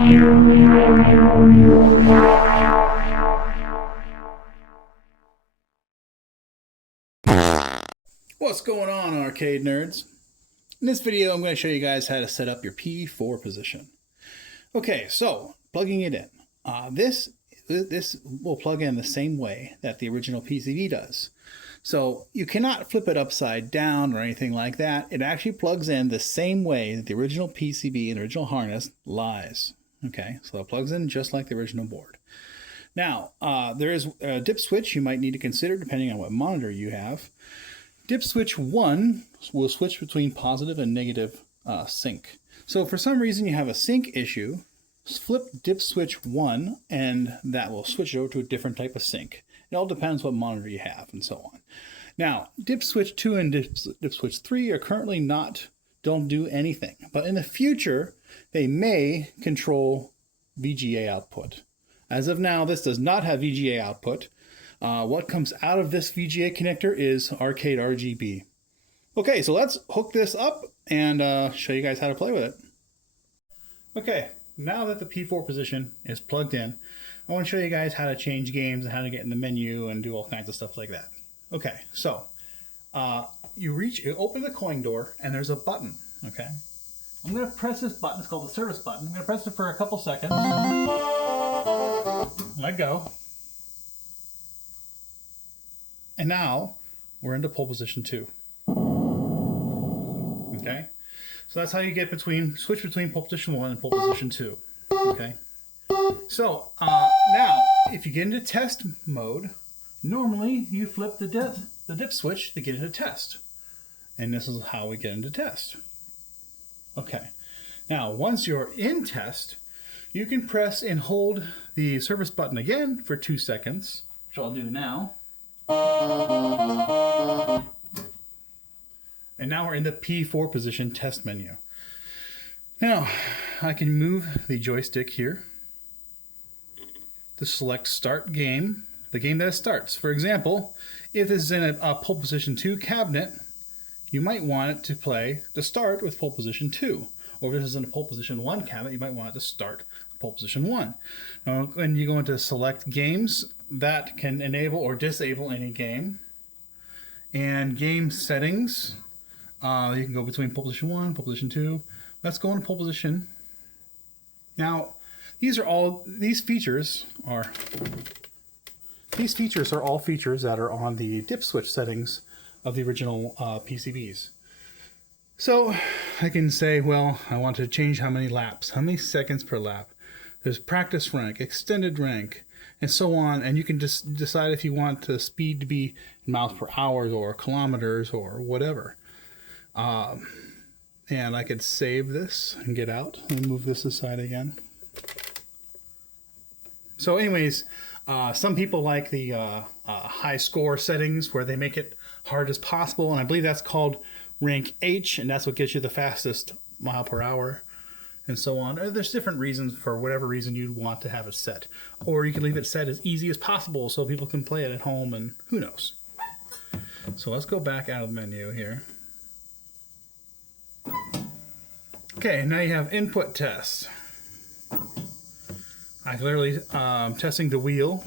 What's going on, arcade nerds? In this video, I'm going to show you guys how to set up your P4 position. Okay, so plugging it in. This will plug in the same way that the original PCB does. So you cannot flip it upside down or anything like that. It actually plugs in the same way that the original PCB and the original harness lies. Okay, so it plugs in just like the original board. Now, there is a dip switch you might need to consider depending on what monitor you have. Dip switch 1 will switch between positive and negative sync. So for some reason you have a sync issue, flip dip switch 1 and that will switch it over to a different type of sync. It all depends what monitor you have and so on. Now, dip switch 2 and dip switch 3 are currently don't do anything. But in the future, they may control VGA output. As of now, this does not have VGA output. What comes out of this VGA connector is Arcade RGB. Okay, so let's hook this up and show you guys how to play with it. Okay, now that the P4 position is plugged in, I want to show you guys how to change games and how to get in the menu and do all kinds of stuff like that. Okay, so you open the coin door and there's a button, okay? I'm going to press this button. It's called the service button. I'm going to press it for a couple seconds. Let go. And now we're into pole position 2. Okay? So that's how you switch between pole position 1 and pole position 2. Okay? So now, if you get into test mode, normally you flip the dip switch to get into test. And this is how we get into test. Okay. Now, once you're in test, you can press and hold the service button again for 2 seconds, which I'll do now. And now we're in the P4 position test menu. Now, I can move the joystick here to select start game, the game that it starts. For example, if this is in a pole position 2 cabinet, you might want it to start with pole position 2. Or if this is in a pole position 1 cabinet, you might want it to start pole position 1. Now, when you go into select games, that can enable or disable any game. And game settings, you can go between pole position 1, pole position 2. Let's go into pole position. Now, these features are all features that are on the dip switch settings of the original PCBs. So I can say, well, I want to change how many laps, how many seconds per lap. There's practice rank, extended rank, and so on. And you can just decide if you want the speed to be miles per hour or kilometers or whatever. And I could save this and get out and move this aside again. So anyways, some people like the high score settings where they make it hard as possible. And I believe that's called rank H, and that's what gets you the fastest mile per hour and so on. There's different reasons for whatever reason you'd want to have it set. Or you can leave it set as easy as possible so people can play it at home and who knows. So let's go back out of the menu here. Okay, now you have input test. I'm literally testing the wheel,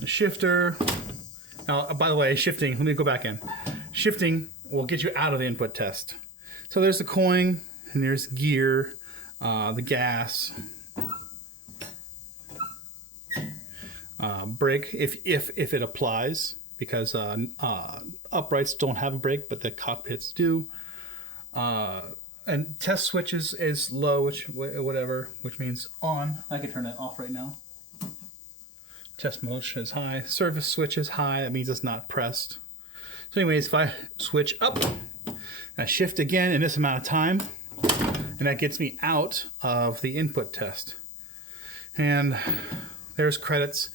the shifter. Now, by the way, shifting, let me go back in. Shifting will get you out of the input test. So there's the coin, and there's gear, the gas, brake, if it applies, because uprights don't have a brake, but the cockpits do. And test switches is low, which means on. I can turn that off right now. Test mode is high. Service switch is high. That means it's not pressed. So anyways, if I switch up, I shift again in this amount of time, and that gets me out of the input test. And there's credits.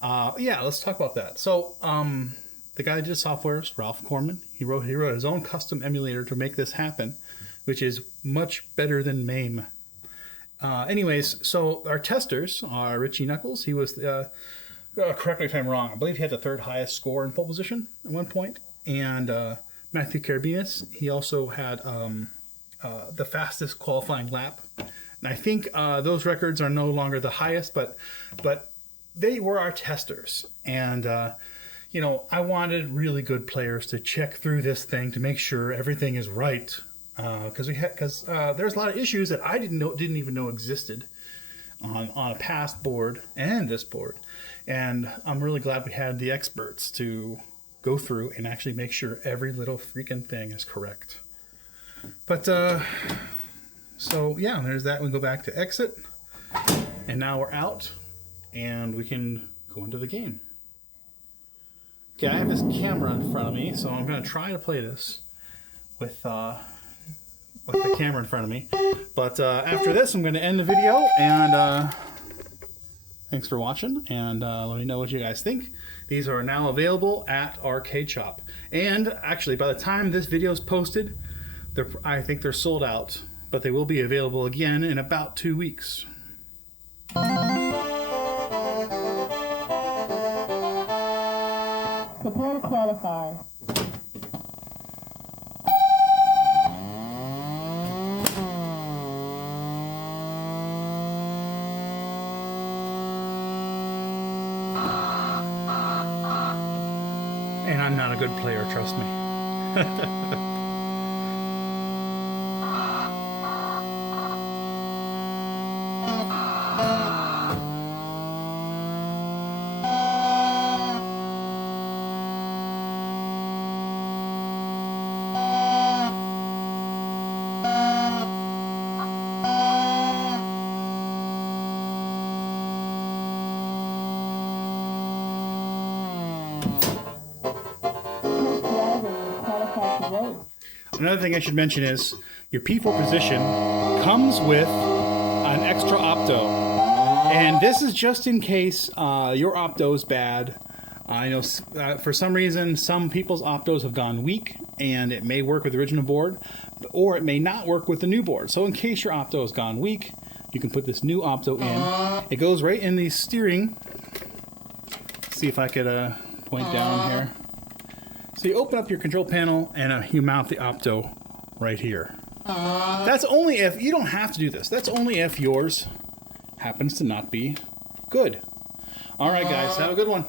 Yeah, let's talk about that. So the guy that did the software is Ralph Corman. He wrote his own custom emulator to make this happen, which is much better than MAME. Anyways, so our testers are Richie Knuckles. He was, correct me if I'm wrong, I believe he had the 3rd highest score in pole position at one point. And Matthew Karabinas, he also had the fastest qualifying lap And I think those records are no longer the highest, but they were our testers. And, you know, I wanted really good players to check through this thing to make sure everything is right. Because there's a lot of issues that I didn't even know existed on a past board and this board. And I'm really glad we had the experts to go through and actually make sure every little freaking thing is correct. But, so yeah, there's that. We go back to exit. And now we're out. And we can go into the game. Okay, I have this camera in front of me, so I'm going to try to play this with the camera in front of me. But after this, I'm going to end the video, and thanks for watching, and let me know what you guys think. These are now available at Arcade Shop. And actually, by the time this video is posted, I think they're sold out, but they will be available again in about 2 weeks. Prepare to qualify. And I'm not a good player, trust me. Another thing I should mention is your P4 position comes with an extra opto. And this is just in case your opto is bad. I know for some reason some people's optos have gone weak and it may work with the original board, or it may not work with the new board. So in case your opto has gone weak, you can put this new opto in. It goes right in the steering. See if I could point down here. So you open up your control panel and you mount the opto right here. That's only if, you don't have to do this. That's only if yours happens to not be good. All right, guys, have a good one.